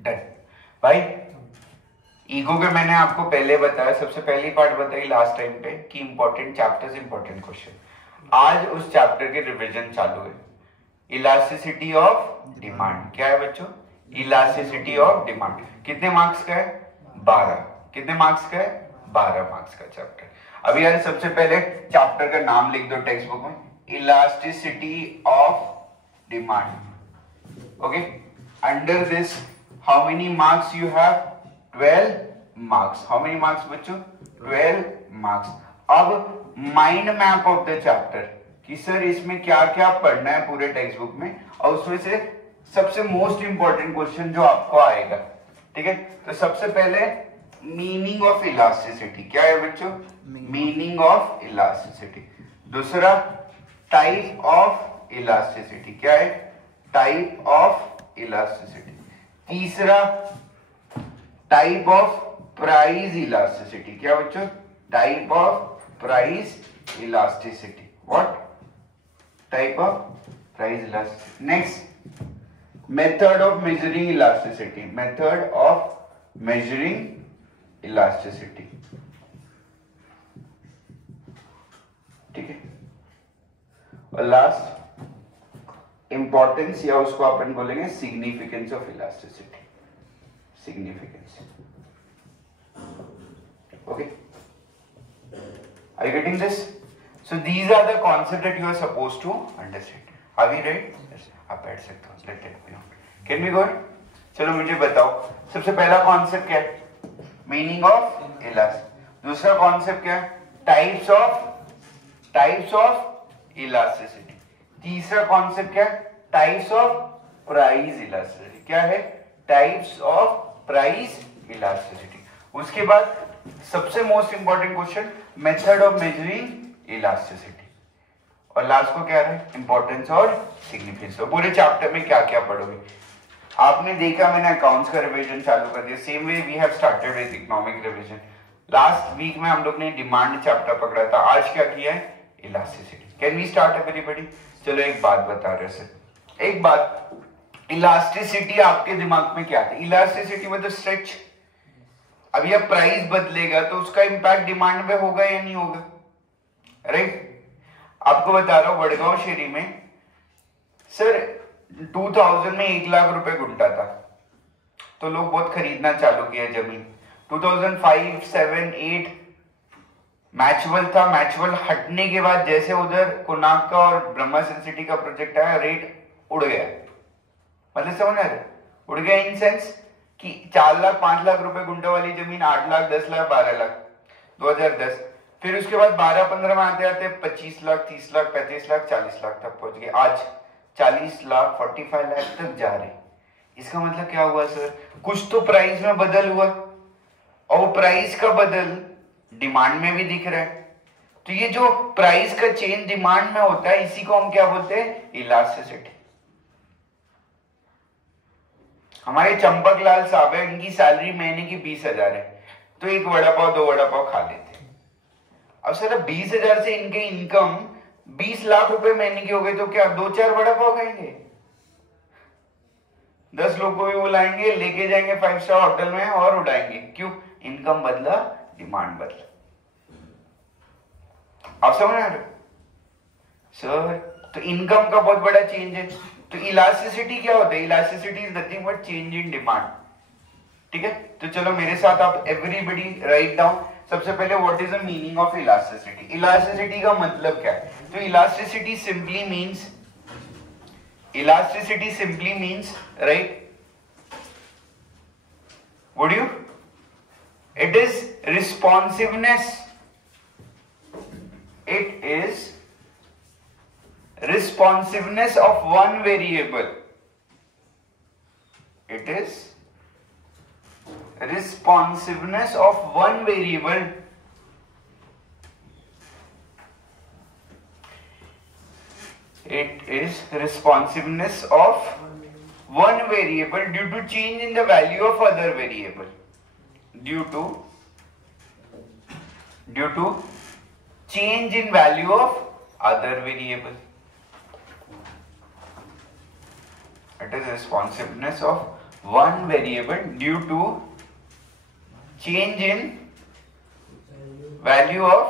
Done भाई। Ego के मैंने आपको पहले बताया, सबसे पहली पार्ट बताई लास्ट टाइम पे कि इंपॉर्टेंट चैप्टर्स इंपॉर्टेंट क्वेश्चन। आज उस चैप्टर के रिवीजन चालू है। इलास्टिसिटी ऑफ डिमांड क्या है बच्चों? इलास्टिसिटी ऑफ डिमांड कितने मार्क्स का है? 12। कितने मार्क्स का है? 12 मार्क्स का चैप्टर। अभी यार सबसे पहले चैप्टर का नाम लिख दो टेक्स्ट बुक में, elasticity of demand. Okay, under this how many marks you have? 12 marks. How many marks बच्चों? 12 मार्क्स। अब mind map of the chapter कि सर इसमें क्या क्या पढ़ना है पूरे टेक्स्ट बुक में, और उसमें से सबसे मोस्ट इंपॉर्टेंट क्वेश्चन जो आपको आएगा। ठीक है, तो सबसे पहले मीनिंग ऑफ इलास्टिसिटी क्या है बच्चों? Meaning of elasticity. दूसरा टाइप ऑफ इलास्टिसिटी क्या है? Type of elasticity. तीसरा टाइप ऑफ प्राइस इलास्टिसिटी क्या बच्चों? Type of price elasticity. What? Type of price elasticity. Next, method of measuring elasticity. Method of measuring elasticity. ठीक है, और last importance, या उसको अपन बोलेंगे significance of elasticity. Significance. Okay, are you getting this? So these are the concepts that you are supposed to understand. Are we ready? Yes. आप बैठ सकते हो। Let it be on. Can we go? चलो मुझे बताओ, सबसे पहला concept क्या है? Meaning of elasticity. दूसरा कॉन्सेप्ट क्या है? Types of elasticity. तीसरा कॉन्सेप्ट क्या है? Types of price elasticity. क्या है? Types of price elasticity. उसके बाद सबसे most important question, method of measuring elasticity. और लास्ट को क्या है? इंपॉर्टेंस और सिग्निफिकेंस। तो पूरे चैप्टर में क्या क्या पढ़ोगे? आपने देखा मैंने अकाउंट्स का रिवीजन चालू कर दिया। Same way we have started with economic revision. Last week में हम लोग ने डिमांड चैप्टर पकड़ा था, आज क्या किया है? Elasticity. Can we start everybody? चलो एक बात बता रहे सर, एक बात, इलास्टिसिटी आपके दिमाग में क्या था? इलास्टिसिटी मतलब स्ट्रेच। अब यह प्राइस बदलेगा तो उसका इंपैक्ट डिमांड पे होगा या नहीं होगा? राइट। आपको बता रहा हूं, वडगांव शेरी में सर 2000 में 1 लाख रुपए गुंठा था, तो लोग बहुत खरीदना चालू किया जमीन। 2005, 7, 8 मैचुअल था। मैचुअल हटने के बाद जैसे उधर कोणार्क का और ब्रह्मा सन सिटी का प्रोजेक्ट आया, रेट उड़ गया। मतलब समझ रहे? उड़ गया इन सेंस कि 4 लाख 5 लाख रुपए गुंठा वाली जमीन 8 लाख 10 लाख 12 लाख 2010। फिर उसके बाद 12-15 में आते आते 25 लाख 30 लाख 35 लाख 40 लाख तक पहुंच गए। आज 40 लाख 45 लाख तक जा रहे। इसका मतलब क्या हुआ सर? कुछ तो प्राइस में बदल हुआ, और वो प्राइस का बदल डिमांड में भी दिख रहा है। तो ये जो प्राइस का चेंज डिमांड में होता है, इसी को हम क्या बोलते हैं? इलास्टिसिटी। हमारे चंपक लाल साहब है, इनकी सैलरी महीने की 20,000 है, तो एक वड़ा पाव 2 वड़ा पाव खा लेते हैं। अब सर 20,000 से इनके इनकम 20 लाख रुपए महीने की हो गई, तो क्या 2-4 वड़ा पाव खाएंगे? 10 लोग को भी बुलाएंगे, लेके जाएंगे 5 स्टार होटल में और उड़ाएंगे। क्यों? इनकम बदला, डिमांड बदला। आप समझ रहे हो सर? तो इनकम का बहुत बड़ा चेंज है। तो इलास्टिसिटी क्या होता है? Elasticity is nothing but change in demand. ठीक है, तो चलो मेरे साथ आप एवरीबडी राइट डाउन। सबसे पहले what is the meaning of elasticity? Elasticity का मतलब क्या है? तो elasticity simply means right, would you, it is responsiveness. It is responsiveness of one variable. It is responsiveness of one variable. It is responsiveness of one variable due to change in the value of other variable. Due to change in value of other variable. It is responsiveness of one variable due to change in value of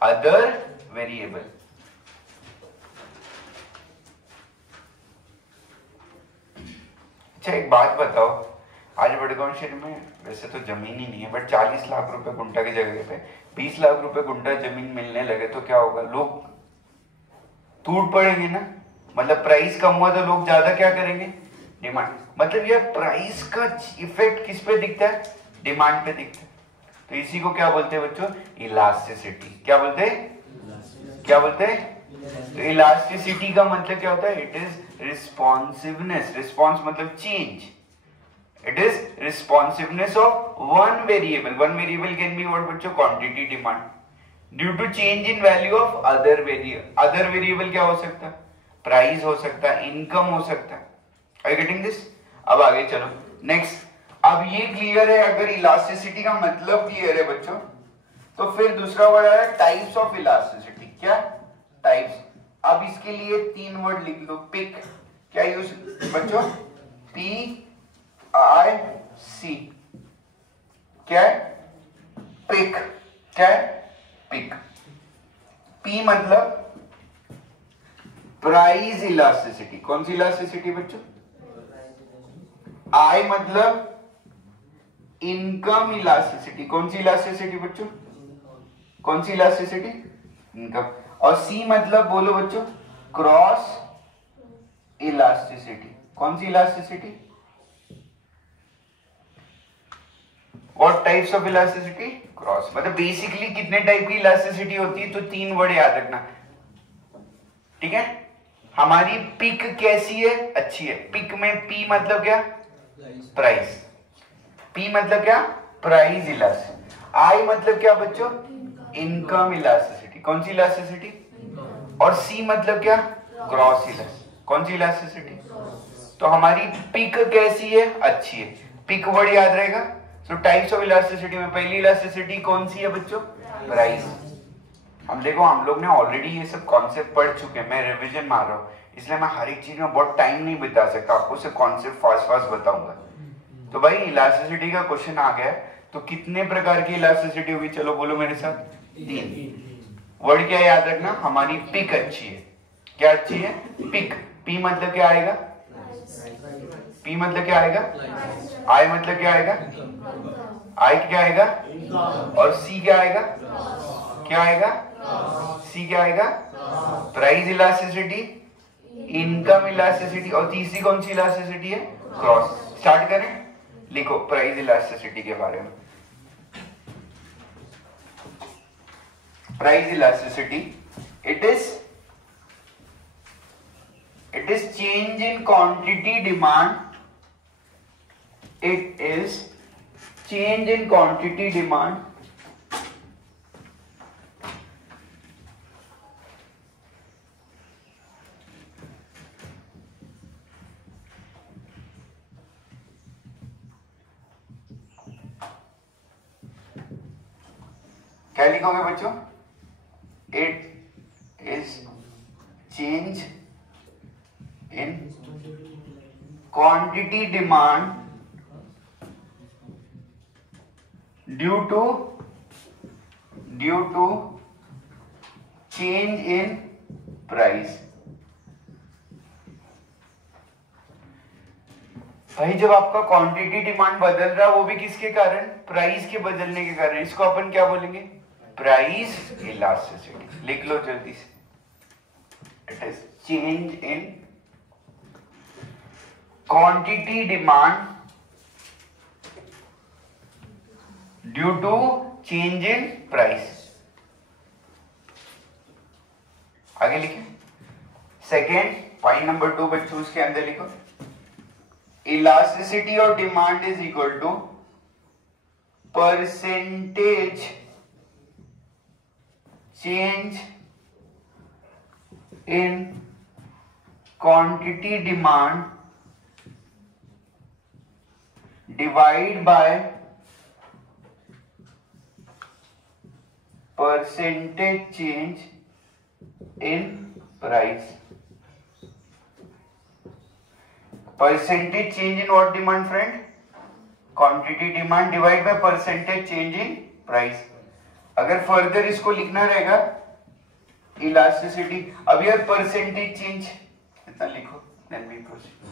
other variable. अच्छा एक बात बताओ, आज बड़गांव शहर में वैसे तो जमीन ही नहीं है, बट 40 लाख रुपए गुंठा की जगह पे 20 लाख रुपए गुंठा जमीन मिलने लगे तो क्या होगा? लोग टूट पड़ेंगे ना। मतलब प्राइस कम हुआ तो लोग ज्यादा क्या करेंगे? डिमांड। मतलब यार प्राइस का इफेक्ट किस पे दिखता है? डिमांड पे दिखता है। तो इसी को क्या बोलते हैं बच्चों? इलास्टिसिटी। क्या बोलते हैं? क्या बोलते हैं? तो इलास्टिसिटी का मतलब क्या होता है? It is responsiveness. रिस्पॉन्स मतलब change. It is responsiveness of one variable. One variable can be what बच्चों? Quantity, demand, due to change in value of other variable. Other variable क्या हो सकता है? प्राइस हो सकता है, इनकम हो सकता है। Are you getting this? अब आगे चलो नेक्स्ट। अब ये क्लियर है, अगर इलास्टिसिटी का मतलब क्लियर है बच्चों, तो फिर दूसरा वर्ड आ रहा है टाइप्स ऑफ इलास्टिसिटी। क्या? टाइप्स। अब इसके लिए 3 वर्ड लिख लो। पिक। क्या यूज बच्चों? PIC। क्या है? पिक। क्या है? पिक। P मतलब प्राइस इलास्टिसिटी। कौन सी इलास्टिसिटी बच्चों? I मतलब इनकम इलास्टिसिटी। कौन सी इलास्टिसिटी बच्चों? कौन सी इलास्टिसिटी? इनकम। और C मतलब बोलो बच्चों? Cross elasticity. कौन सी इलास्टिसिटी? और टाइप्स ऑफ इलास्टिसिटी? क्रॉस। मतलब बेसिकली कितने टाइप की इलास्टिसिटी होती है? तो 3 वर्ड याद रखना, ठीक है? हमारी पिक कैसी है? अच्छी है। पिक में P मतलब क्या? प्राइस। P मतलब क्या? Price elasticity. I मतलब क्या बच्चों? Income elasticity. कौन सी इलास्टिसिटी? और C मतलब क्या? Cross elasticity. कौन सी इलास्टिसिटी? तो हमारी पिक कैसी है? अच्छी है। पिक वर्ड याद रहेगा। सो टाइप्स ऑफ इलास्टिसिटी में पहली इलास्टिसिटी कौन सी है बच्चों? प्राइस। हम देखो, हम लोग ने ऑलरेडी ये सब कॉन्सेप्ट पढ़ चुके हैं। मैं रिवीजन मार रहा हूँ, इसलिए मैं हर एक चीज में बहुत टाइम नहीं बिता सकता। आपको सिर्फ कॉन्सेप्ट फास्ट फास्ट बताऊंगा। तो भाई इलास्टिसिटी का क्वेश्चन आ गया है, तो कितने प्रकार की इलास्टिसिटी होगी? चलो बोलो मेरे साथ। 3 वर्ड। क्या याद रखना? हमारी पिक अच्छी है। क्या अच्छी है? पिक। P मतलब क्या आएगा? P मतलब क्या आएगा? I मतलब क्या आएगा? I क्या आएगा? और C क्या आएगा? क्या आएगा? C क्या आएगा? प्राइस इलास्टिसिटी, इनकम इलास्टिसिटी, और तीसरी कौन सी इलास्टिसिटी है? क्रॉस। स्टार्ट करें। लिखो प्राइस इलास्टिसिटी के बारे में। Price elasticity, it is change in quantity demand. It is change in quantity demand क्या लिखोगे बच्चों? It is change in quantity demand due to change in price। भाई जब आपका क्वांटिटी डिमांड बदल रहा है, वो भी किसके कारण? प्राइस के बदलने के कारण। इसको अपन क्या बोलेंगे? Price elasticity. लिख लो जल्दी से। It is change in quantity demand due to change in price. आगे लिखे। सेकेंड पॉइंट नंबर 2 बच्चों, उसके अंदर लिखो इलास्टिसिटी और demand is equal to percentage change in quantity demand divide by percentage change in price. Percentage change in what demand friend? Quantity demand divide by percentage change in price. अगर further इसको लिखना रहेगा elasticity, अब यार percentage change इतना लिखो, then we proceed.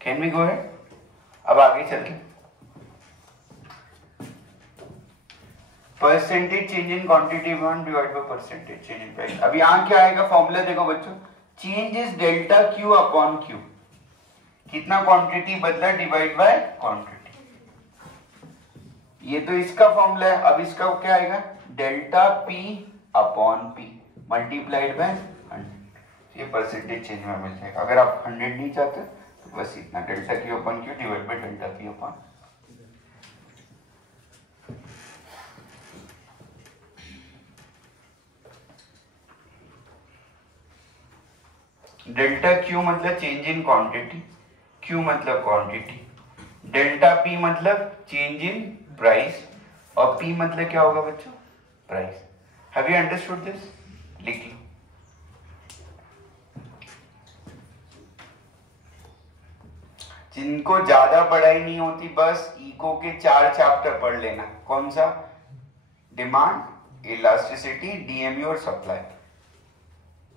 Can we go ahead? अब आगे चलते। Percentage change in quantity demand divide by percentage change in price. अब यहां क्या आएगा फॉर्मूला देखो बच्चों, change is delta Q upon Q, कितना क्वांटिटी बदला डिवाइड बाय क्वांटिटी। ये तो इसका फॉर्मूला है। अब इसका क्या आएगा? Delta P upon P multiplied by 100। ये परसेंटेज चेंज में मिल जाएगा। अगर आप 100 नहीं चाहते तो बस इतना, delta Q upon Q divide by delta P upon. Delta Q मतलब चेंज इन क्वांटिटी, क्यू मतलब क्वांटिटी, डेल्टा पी मतलब चेंज इन प्राइस, और पी मतलब क्या होगा बच्चों? Price. Have you understood this? लिख लो। जिनको ज्यादा पढ़ाई नहीं होती बस इको के 4 चैप्टर पढ़ लेना। कौन सा? डिमांड, इलास्टिसिटी, डीएमयू और सप्लाई,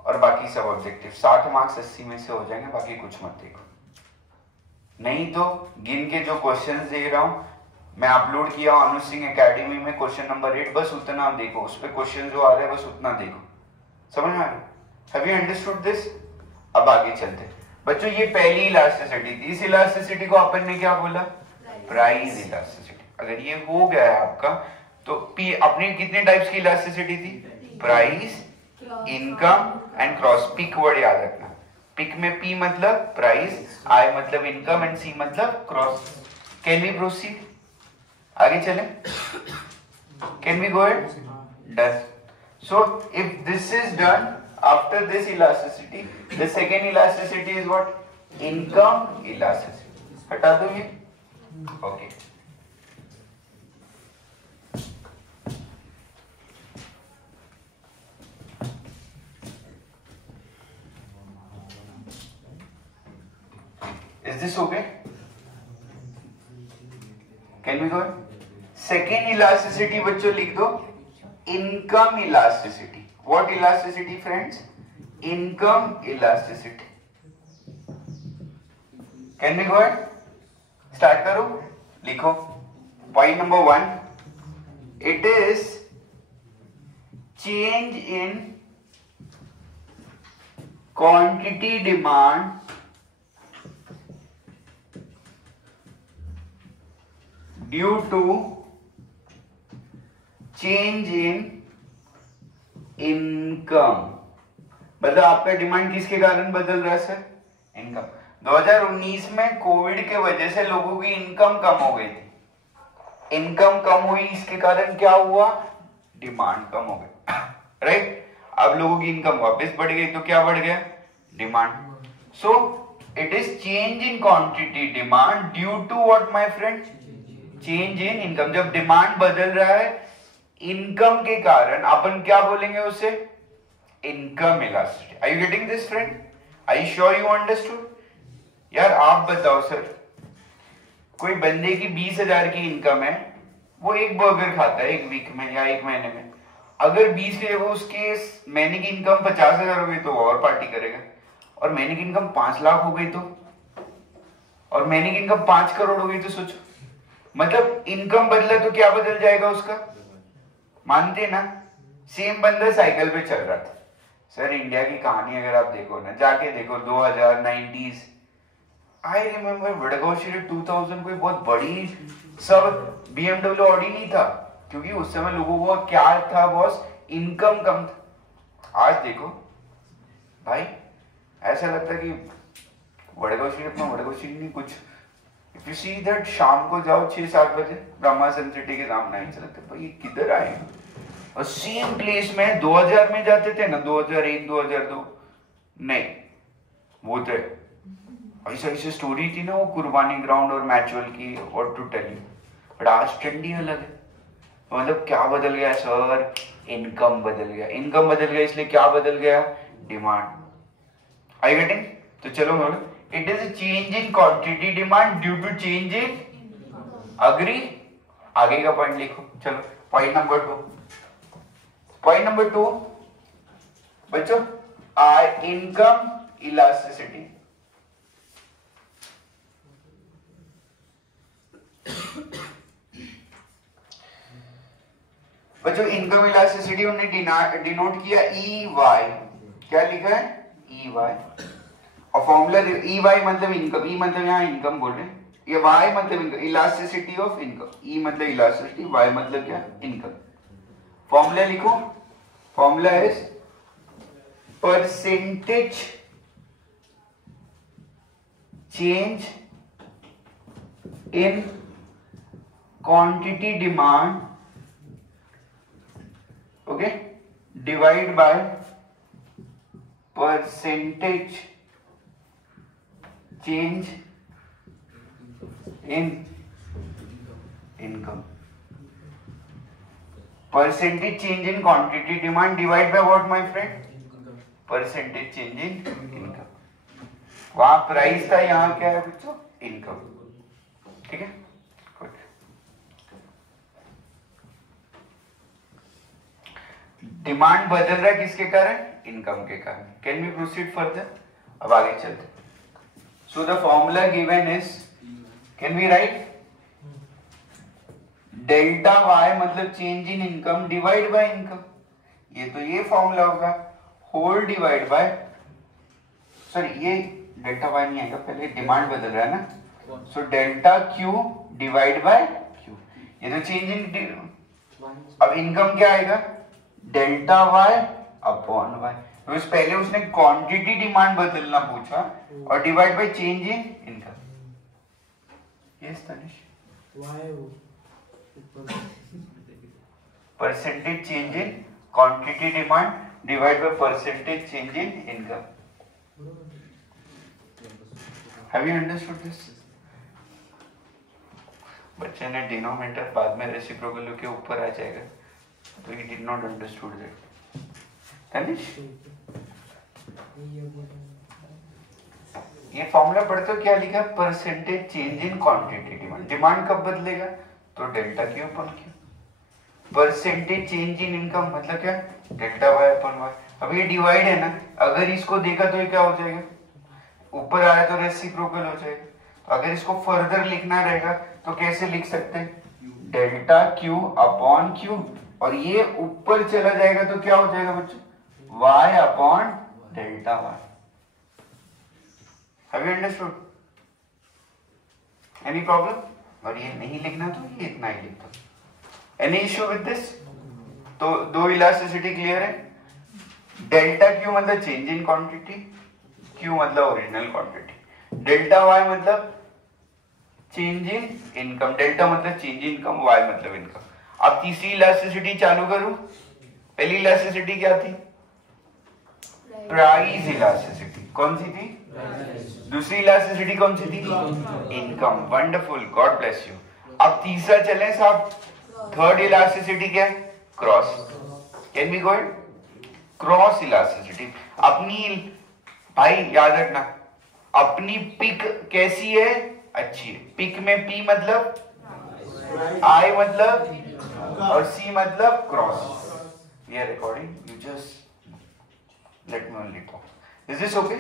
और बाकी सब ऑब्जेक्टिव। 60 मार्क्स 80 में से हो जाएंगे, बाकी कुछ मत देखो। नहीं तो गिन के जो क्वेश्चंस दे रहा हूं मैं, अपलोड किया अनु सिंह एकेडमी में, क्वेश्चन नंबर 8 बस उतना देखो, उस पे क्वेश्चन जो आ रहे हैं बस उतना देखो। समझ में आ रहा? Have you understood this? अब आगे चलते बच्चों। ये पहली इलास्टिसिटी थी। इस इलास्टिसिटी को अपन ने क्या बोला? Price elasticity. अगर ये हो गया है आपका तो पी अपनी कितने टाइप्स की इलास्टिसिटी थी? Price, income and cross. Pick word याद रखना। पिक में पी मतलब प्राइस, आई मतलब इनकम एंड सी मतलब क्रॉस। Can we proceed? आगे चले? Can we go ahead? Done. So if this is done, after this elasticity the second elasticity is what? Income elasticity. हटा दो ये। Okay Is this okay? Can we go? Second elasticity बच्चों लिख दो, income elasticity. What elasticity friends? Income elasticity. Can we go ahead? Start करो, लिखो. Point number 1. It is change in quantity demand due to change in income। मतलब आपका demand किसके कारण बदल रहा है सर? इनकम। 2019 में कोविड के वजह से लोगों की इनकम कम हो गई थी। इनकम कम हुई, इसके कारण क्या हुआ? डिमांड कम हो गई। राइट? अब लोगों की इनकम वापस बढ़ गई तो क्या बढ़ गया? Demand. So it is change in quantity demand due to what my friend? Change in income. जब डिमांड बदल रहा है इनकम के कारण, अपन क्या बोलेंगे उसे? Income elasticity. Are you getting this friend? Are you sure you understood? यार आप बताओ सर, कोई बंदे की 20,000 की इनकम है, वो एक बर्गर खाता है एक वीक में या एक महीने में। अगर 20 की जगह उसके महीने की इनकम 50,000 हो गई तो वो और पार्टी करेगा। और महीने की इनकम 5 लाख हो गई तो, और महीने की इनकम 5 करोड़ हो गई तो सोचो, मतलब इनकम बदला तो क्या बदल जाएगा उसका? मानते ना? सेम बंदा साइकिल पे चल रहा था। सर इंडिया की कहानी अगर आप देखो ना, जाके देखो 2090s, I remember Wadgaon Shri 2000 कोई बहुत बड़ी सब BMW ऑडी नहीं था, क्योंकि उस समय लोगों को क्या था बॉस? इनकम कम था। आज देखो भाई, ऐसा लगता है कि वडगांव श्री अपना वडगांव श्री नहीं कुछ। इफ यू सी दैट, शाम को जाओ 6-7 बजे ब्रह्मा सन सिटी के सामने ही चलते, भाई ये किधर आए? और सेम प्लेस में 2000 में जाते थे ना, 2001 2002 नहीं वो थे। ऐसा ऐसी स्टोरी थी ना वो कुर्बानी ग्राउंड और मैचुअल की, what to tell you. But आज ट्रेंडी अलग है। मतलब क्या बदल गया सर? इनकम बदल गया। इनकम बदल गया इसलिए क्या बदल गया? डिमांड। I getting? तो चलो बोलो, it is a change in quantity demand due to change in, agree? आगे का पॉइंट लिखो। चलो पॉइंट नंबर 2। पॉइंट नंबर 2 बच्चों, आर इनकम इलास्टिसिटी। बच्चों इनकम इलास्टिसिटी उन्होंने डिनोट किया ई वाई। क्या लिखा है? E Y. और फॉर्मूला ई वाई मतलब इनकम, ई मतलब यहाँ इनकम बोल रहे हैं, ये वाई मतलब income, elasticity of income. E मतलब इलास्टिसिटी, वाई मतलब क्या? इनकम। फॉर्मूला लिखो। Formula is percentage change in quantity demand, okay, divide by percentage change in income. Percentage change in quantity demand divide by what my friend? Percentage change in income. वहां price था, यहां क्या है बच्चों? Income. ठीक है, good. Demand बदल रहा है किसके कारण? इनकम के कारण। Can we proceed further? अब आगे चलते। So the formula given is, can we write? Delta Y मतलब change in income divide by income. ये तो ये फॉर्मूला होगा, होल डिवाइड बाय, सॉरी ये डेल्टा वाई नहीं आएगा, पहले डिमांड बदल रहा है ना, so delta Q divide by Q. ये तो चेंज इन, अब इनकम क्या आएगा? Delta Y upon Y. तो पहले उसने क्वांटिटी डिमांड बदलना पूछा और divide by change in income. Yes Tanish, percentage change in quantity demand divide by percentage change in income. Have you understood this? बच्चे ने डिनोमिनेटर बाद में रेसिप्रोकल के ऊपर आ जाएगा, तो he did not understood that. Tanish, ये फॉर्मूला पढ़ते हो क्या लिखा? Percentage change in quantity demand. Demand कब बदलेगा? तो delta Q upon Q. Percentage change in income मतलब क्या? डेल्टा वाई अपन वाई। अब ये डिवाइड है ना, अगर इसको देखा तो ये क्या हो जाएगा? ऊपर आया तो रेसिप्रोकल हो जाएगा। तो अगर इसको फर्दर लिखना रहेगा तो कैसे लिख सकते हैं? डेल्टा क्यू अपॉन क्यू, और ये ऊपर चला जाएगा तो क्या हो जाएगा बच्चों? y upon delta Y. Have you understood? Any problem? और ये नहीं लिखना तो ये इतना ही लिख दो। Any issue with this? तो दो इलास्टिसिटी क्लियर है। डेल्टा क्यू मतलब चेंज इन क्वांटिटी, क्यू मतलब ओरिजिनल क्वांटिटी, डेल्टा वाई मतलब चेंज इन इनकम, डेल्टा मतलब चेंज इन इनकम, वाई मतलब इनकम। अब तीसरी इलास्टिसिटी चालू करूं। पहली इलास्टिसिटी क्या थी? Price elasticity. कौन सी थी? दूसरी इलास्टिसिटी कौन सी थी? Income. Wonderful, God bless you. अब तीसरा चले साहब, थर्ड इलास्टिसिटी क्या है? Cross. Can we go it? Cross elasticity. अपनी भाई याद रखना, अपनी पिक कैसी है? अच्छी है। पिक में पी मतलब आई मतलब और सी मतलब cross. We are recording, you just let me only talk. Is this okay?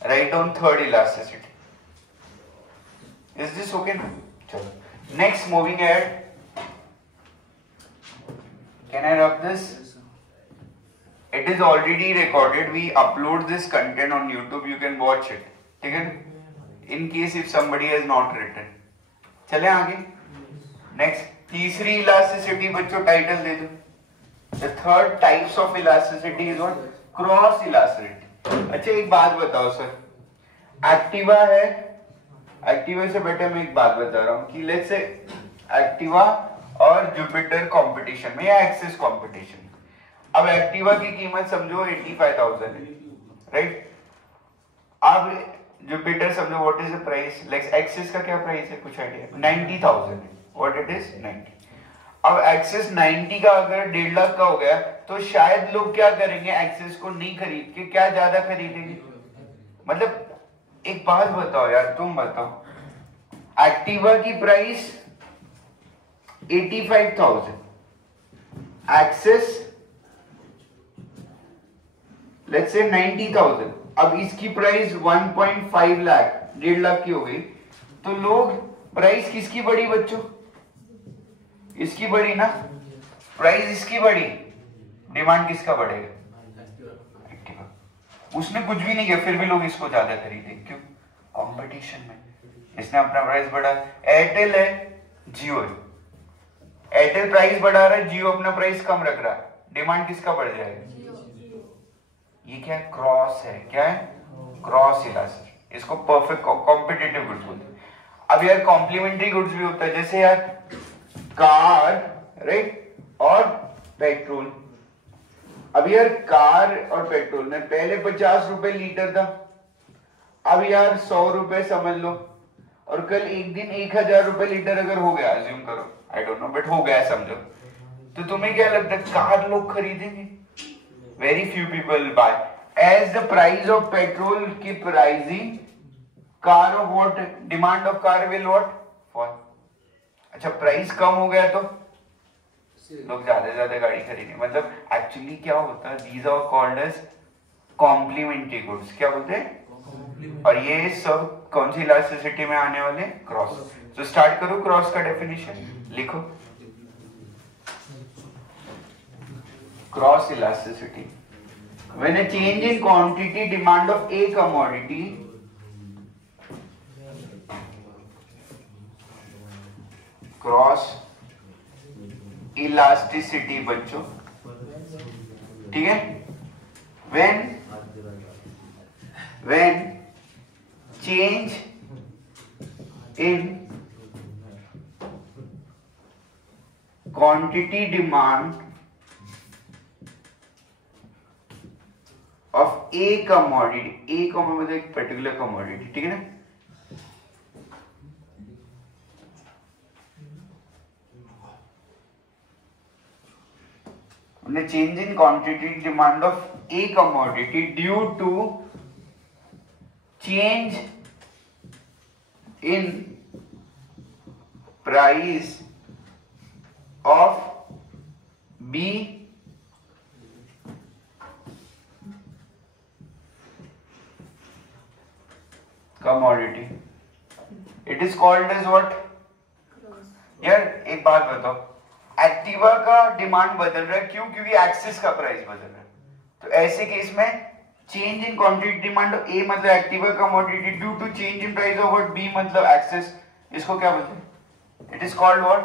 Write down third elasticity. Is this okay ना? चलो next, moving ahead. Can I rub this? It is already recorded. We upload this content on YouTube. You can watch it. ठीक है? In case if somebody has not written. चले आगे. Next, तीसरी elasticity बच्चों title दे दो. The third types of elasticity is what? Cross elasticity. अच्छा एक बात बताओ सर. Activa है. Activa से बेटर मैं एक बात बता रहा हूँ कि let's say Activa और Jupiter competition में या Axis competition. अब एक्टिवा की कीमत समझो 85,000 है, राइट? अब जुपिटर समझो, what is the price, like axis का क्या प्राइस है, कुछ आइडिया? 90,000 है, व्हाट इट इज 90। अब एक्सिस 90 का अगर 1.5 लाख का हो गया तो शायद लोग क्या करेंगे, एक्सिस को नहीं खरीद के क्या ज्यादा खरीदेंगे? मतलब एक बात बताओ यार, तुम बताओ, एक्टिवा की प्राइस 85,000, एक्सिस लेट्स से 90,000, अब इसकी प्राइस 1.5 लाख, 1.5 लाख की हो गई, तो लोग प्राइस किसकी बढ़ी बच्चों? इसकी बढ़ी ना, प्राइस इसकी बढ़ी, डिमांड किसका बढ़ेगा? एक्टिवा। उसने कुछ भी नहीं किया फिर भी लोग इसको ज्यादा खरीदे, क्यों? कंपटीशन में इसने अपना प्राइस बढ़ा। एयरटेल है, जियो है, एयरटेल प्राइस बढ़ा रहा है, जियो अपना प्राइस कम रख रहा है, डिमांड किसका बढ़ जाएगा? ये क्या है? क्रॉस है, क्या है? क्रॉस इलास्टिक, इसको परफेक्ट कॉम्पिटिटिव गुड्स बोलते हैं। अब यार कॉम्प्लीमेंट्री गुड्स भी होता है, जैसे यार कार, राइट, और पेट्रोल। अब यार कार और पेट्रोल में पहले 50 रुपए लीटर था, अब यार 100 रुपए समझ लो, और कल एक दिन 1000 रुपए लीटर अगर हो गया, अज्यूम करो, आई डोंट नो बट हो गया समझो, तो तुम्हें क्या लगता है कार लोग खरीदेंगे? Very few people buy. As the price of petrol keep rising, car of what, demand of car will what, fall. अच्छा प्राइस कम हो गया तो लोग ज्यादा से ज्यादा गाड़ी खरीदेंगे। मतलब एक्चुअली क्या होता है, these are called as complementary goods. क्या बोलते हैं? और ये सब कौन सी इलास्टिसिटी में आने वाले? क्रॉस। तो स्टार्ट करो क्रॉस का डेफिनेशन, लिखो। Cross elasticity, when a change in quantity demand of a commodity cross elasticity बच्चों, ठीक है, when change in quantity demand of A commodity, A मतलब एक पर्टिकुलर कमोडिटी, ठीक है ना, change in quantity demand of A commodity due to change in price of B commodity, it is called as what? यार एक बात बताओ, Activa का डिमांड बदल रहा है, क्यों? क्योंकि एक्सिस का प्राइस बदल रहा है। तो ऐसे केस में change in quantity demand of A मतलब Activa commodity due to change in price of what, B मतलब एक्सिस, इसको क्या बोलते हैं? It is called what?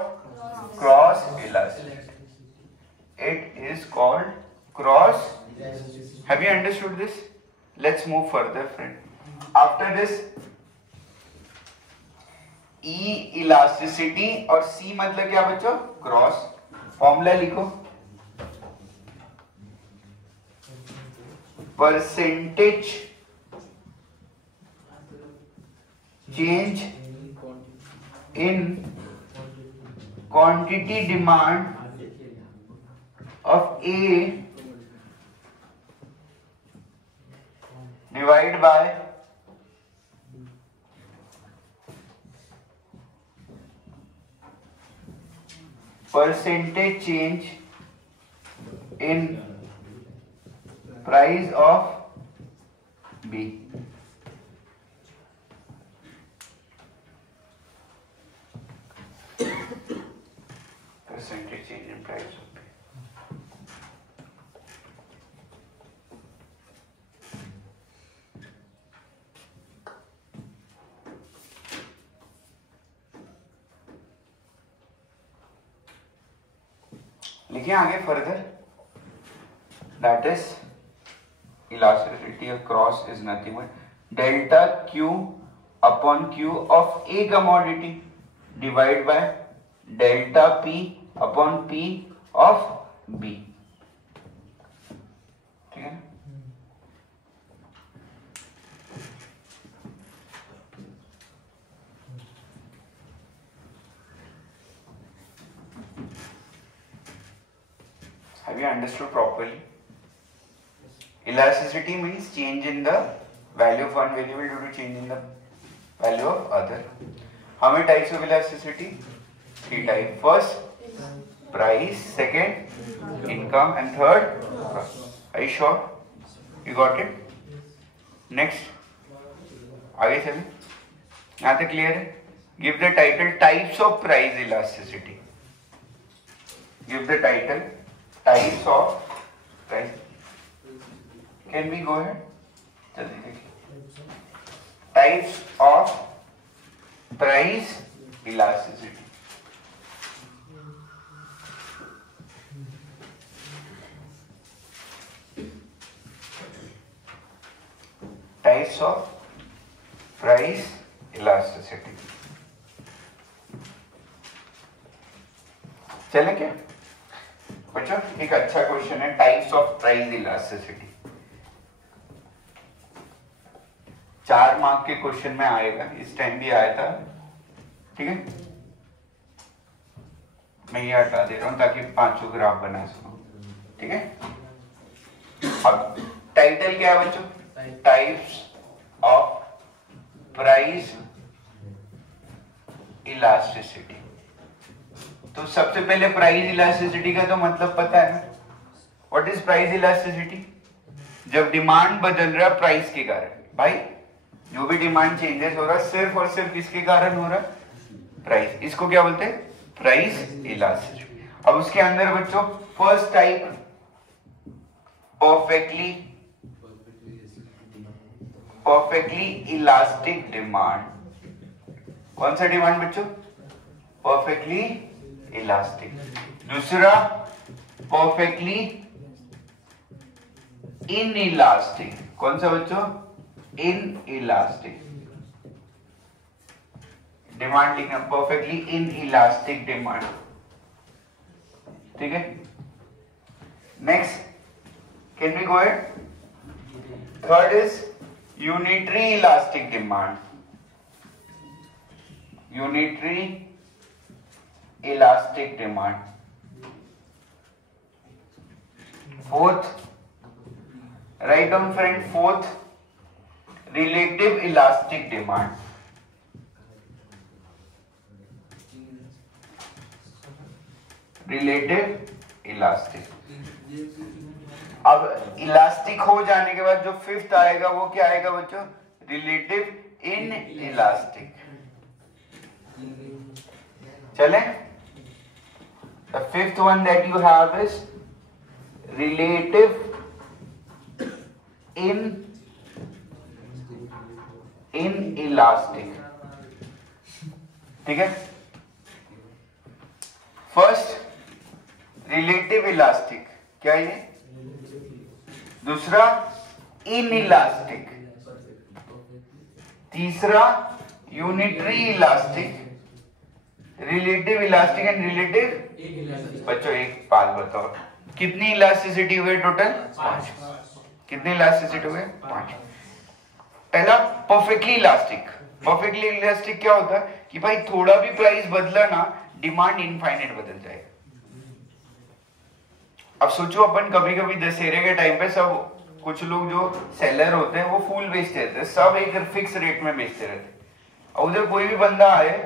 Cross elasticity. It is called cross. Have you understood this? Let's move further friend. After this E elasticity और C मतलब क्या बच्चों? Cross. Formula लिखो, percentage change in quantity demand of A divide by percentage change in price of B. Percentage change in price of B. लिखिए आगे further, that is elasticity cross is nothing but delta Q upon Q of A commodity divide by delta P upon P of B, ठीक है। Have you understood properly? Elasticity means change in the value of one variable due to change in the value of other. How many types of elasticity? 3 types. First, price. Second, income. And third, cost. Are you sure? You got it? Next. आगे चलें. यहाँ तक clear है? Give the title types of price elasticity. Give the title types of price. Can we go ahead? जल्दी देखिए. Types of price elasticity. Types of price elasticity. चलें क्या बच्चों? एक अच्छा क्वेश्चन है, types of price elasticity. 4 mark के question में आएगा, इस टाइम भी आया था. ठीक है, मैं ये हटा दे रहा हूं ताकि 5 ग्राफ बना सकूं. ठीक है, अब टाइटल क्या है बच्चों? Types of price elasticity. तो सबसे पहले प्राइस इलास्टिसिटी का तो मतलब पता है ना. What is price elasticity? जब डिमांड बदल रहा है प्राइस के कारण. भाई जो भी डिमांड चेंजेस हो रहा है सिर्फ और सिर्फ किसके कारण हो रहा है? प्राइस. इसको क्या बोलते हैं? Price elasticity. अब उसके अंदर बच्चों first type perfectly elastic demand. कौन सा डिमांड बच्चों? Perfectly elastic. दूसरा परफेक्टली इनइलास्टिक. कौन सा बच्चों? इनइलास्टिक डिमांड लिखना. Perfectly inelastic demand. ठीक है, next can we go ahead. Third is unitary elastic demand. Unitary elastic demand. Fourth, write down friend, fourth relative elastic demand. Relative elastic. अब elastic हो जाने के बाद जो फिफ्थ आएगा वो क्या आएगा बच्चों? Relative in elastic. चले, the fifth one that you have is relative inelastic. ठीक है, फर्स्ट रिलेटिव इलास्टिक क्या है ये? दूसरा इनइलास्टिक. तीसरा unitary elastic. Relative elastic and relative. बच्चों एक बात बताओ, कितनी इलास्टिसिटी हुए टोटल? 5. कितनी इलास्टिसिटी हुए? 5. पहला परफेक्टली इलास्टिक. परफेक्टली इलास्टिक क्या होता है कि भाई थोड़ा भी प्राइस बदला ना डिमांड इनफाइनाइट बदल जाएगा. अब सोचो अपन कभी कभी दशहरे के टाइम पे सब कुछ लोग जो सेलर होते हैं वो फूल बेचते रहते हैं, सब एक फिक्स रेट में बेचते रहते हैं. और उधर कोई भी बंदा आए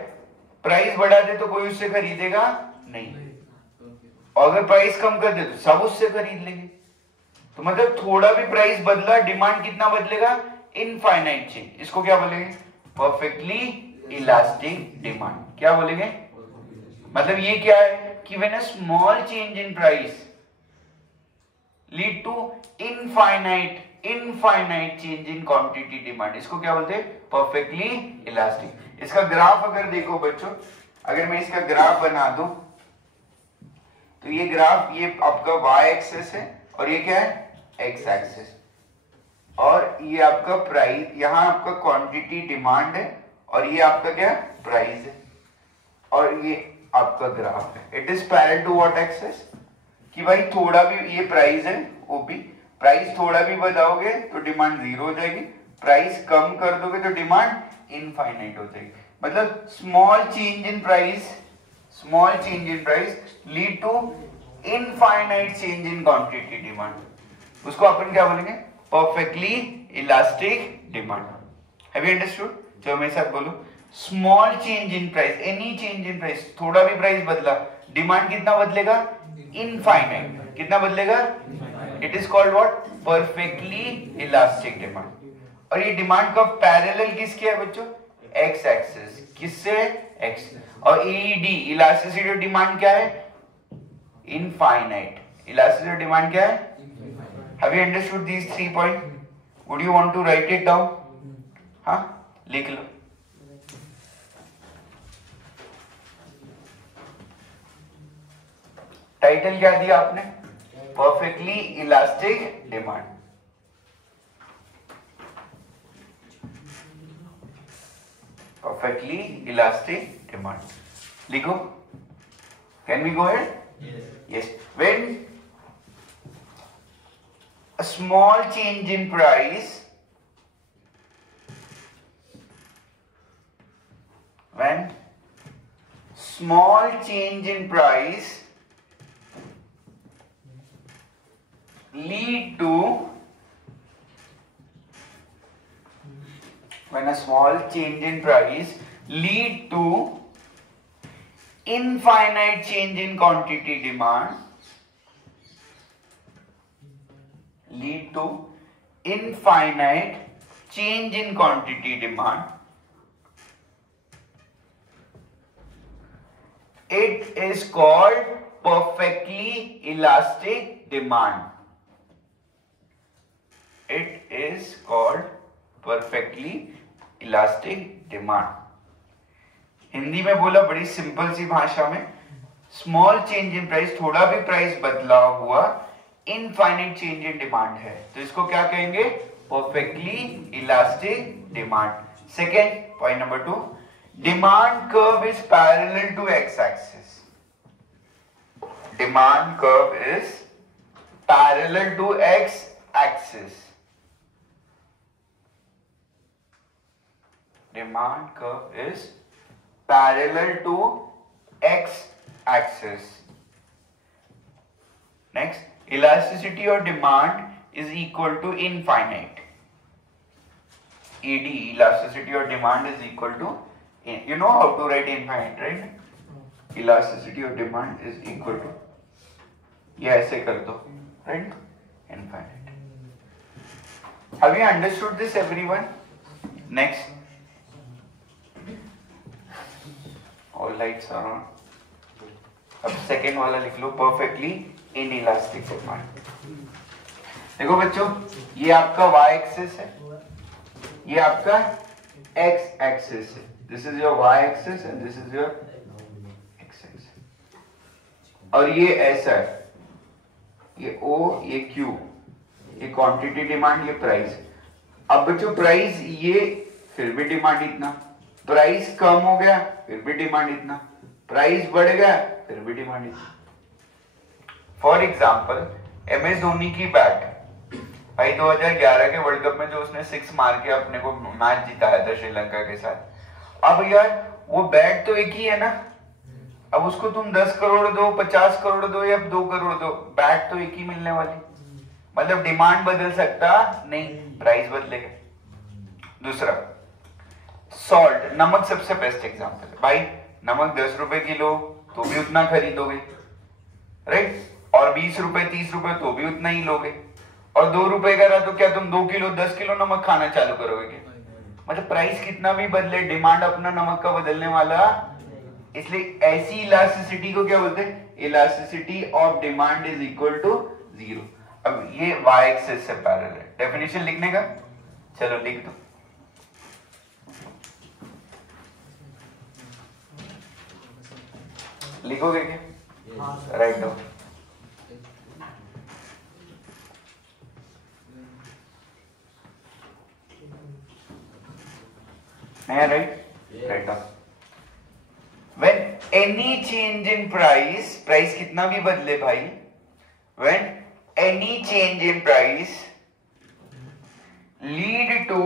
प्राइस बढ़ा दे तो कोई उससे खरीदेगा नहीं, और अगर प्राइस कम कर दे तो सब उससे खरीद लेंगे. तो मतलब थोड़ा भी प्राइस बदला डिमांड कितना बदलेगा? Infinite change. इसको क्या बोलेंगे? Perfectly elastic demand. क्या बोलेंगे? मतलब ये क्या है कि when a small change in price lead to infinite change in quantity demand. इसको क्या बोलते हैं? Perfectly elastic. इसका ग्राफ अगर देखो बच्चों, अगर मैं इसका ग्राफ बना दूं तो ये ग्राफ, ये आपका y एक्सेस है और ये क्या है? x axis. और ये आपका प्राइस, यहाँ आपका क्वांटिटी डिमांड है और ये आपका क्या है? प्राइस है. और ये आपका ग्राफ है. It is parallel to what axis? कि भाई थोड़ा भी, ये प्राइस है ओपी, प्राइस थोड़ा भी बढ़ाओगे तो डिमांड 0 हो जाएगी, प्राइस कम कर दोगे तो डिमांड इनफाइनाइट हो जाएगी. मतलब small change in price lead to infinite change in quantity demand, उसको अपन क्या बोलेंगे? Perfectly elastic demand. Have you understood? जो मेरे साथ बोलो, small change in price, any change in price, थोड़ा भी प्राइस बदला, डिमांड कितना बदलेगा? इनफाइनाइट। कितना बदलेगा? It is called what? Perfectly elastic demand. और ये डिमांड का पैरेलल किसके है बच्चों? X axis. किससे? एक्स। और ईडी इलास्टिसिटी ऑफ डिमांड क्या है? इनफाइनाइट। इलास्टिसिटी ऑफ डिमांड क्या है? Have you understood these 3 point? Would you want to write it down? हाँ, लिख लो। टाइटल क्या दिया आपने? Perfectly elastic demand. Perfectly elastic demand लिखो। Can we go ahead? Yes. When a small change in price, when small change in price lead to, when a small change in price lead to infinite change in quantity demand, lead to infinite change in quantity demand, it is called perfectly elastic demand. It is called perfectly elastic demand. Hindi में बोला बड़ी simple सी भाषा में, small change in price, थोड़ा भी price बदला हुआ, infinite change in demand है, तो इसको क्या कहेंगे? Perfectly elastic demand. Second point number 2, demand curve is parallel to X axis. Demand curve is parallel to X axis. Demand curve is parallel to x axis. Next, elasticity of demand is equal to infinite. ED, elasticity of demand is equal to, you know how to write infinite, right? Elasticity of demand is equal to, ये ऐसे कर दो, right? Infinite. Have you understood this, everyone? Next. All lights are on. अब second वाला लिख लो, perfectly inelastic demand. देखो बच्चों, ये आपका y एक्सिस है, ये आपका x एक्सिस है। This is your y axis and this is your x axis. और ये ऐसा है, ये O, ये Q, ये क्वांटिटी डिमांड, ये प्राइस। अब बच्चों प्राइस ये, फिर भी डिमांड इतना, प्राइस कम हो गया फिर भी डिमांड इतना, प्राइस बढ़ गया फिर भी डिमांड इतना। फॉर एग्जाम्पल MS धोनी की बैट भाई 2011 के वर्ल्ड कप में जो उसने 6 मार के अपने को मैच जिताया था श्रीलंका के साथ। अब यार वो बैट तो एक ही है ना, अब उसको तुम 10 करोड़ दो, 50 करोड़ दो या 2 करोड़ दो, बैट तो एक ही मिलने वाली। मतलब डिमांड बदल सकता नहीं, प्राइस बदलेगा। दूसरा, सॉल्ट, नमक सबसे बेस्ट एग्जांपल है भाई। नमक 10 रुपए किलो तो भी उतना खरीदोगे, राइट? और 20 रुपए 30 रुपए तो भी उतना ही लोगे। और 2 रुपए का रहा तो क्या तुम 2 किलो 10 किलो नमक खाना चालू करोगे? मतलब प्राइस कितना भी बदले, डिमांड अपना नमक का बदलने वाला। इसलिए ऐसी इलास्टिसिटी को क्या बोलते हैं? Elasticity of demand is equal to 0। अब ये y एक्सिस से पैरेलल है। डेफिनेशन लिखने का, चलो लिख दो। लिखोगे क्या? Right down. नहीं right? Right down. When any change in price, price कितना भी बदले भाई, when any change in price lead to,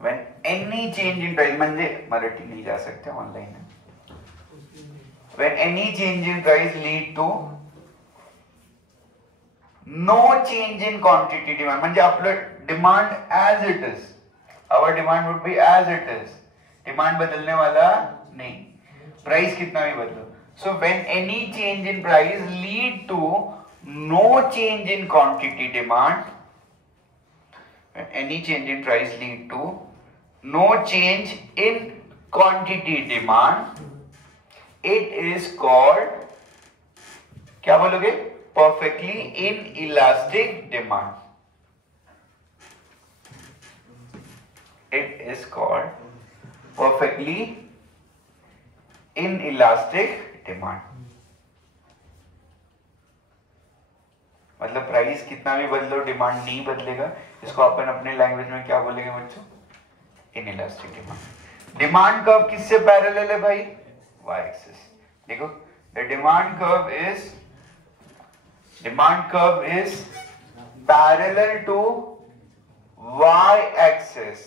when any change in price, म्हणजे मराठी नहीं जा सकते ऑनलाइन है। when any change in price lead to no change in quantity demand, म्हणजे आपलं demand as it is, our demand would be as it is, demand बदलने वाला नहीं, प्राइस कितना भी बदलो. So when any change in price lead to no change in quantity demand, when any change in price lead to no change in quantity demand, it is called, क्या बोलोगे, perfectly inelastic demand. It is called perfectly inelastic demand. मतलब price कितना भी बदलो demand नहीं बदलेगा. इसको अपन अपने लैंग्वेज में क्या बोलेंगे बच्चों, इनइलास्टिक डिमांड. डिमांड कर्व किससे पैरेलल है भाई, y एक्सिस. देखो the demand curve is parallel to y axis.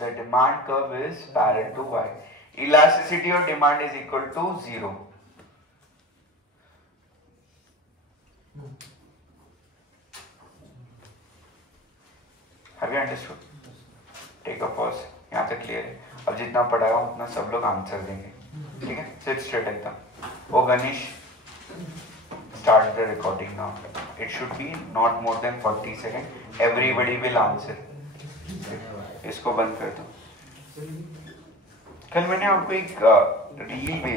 The demand curve is parallel to y. Elasticity of demand is equal to 0. Have you understood? Take a pause. यहाँ तक clear है. अब जितना पढ़ाया उतना सब लोग आंसर देंगे. ठीक है? Sit straight एकदम. ओ Ganesh, start the recording now. It should be not more than 40 seconds. Everybody will answer. इसको बंद कर दो. कल मैंने आपको एक रील भेजी.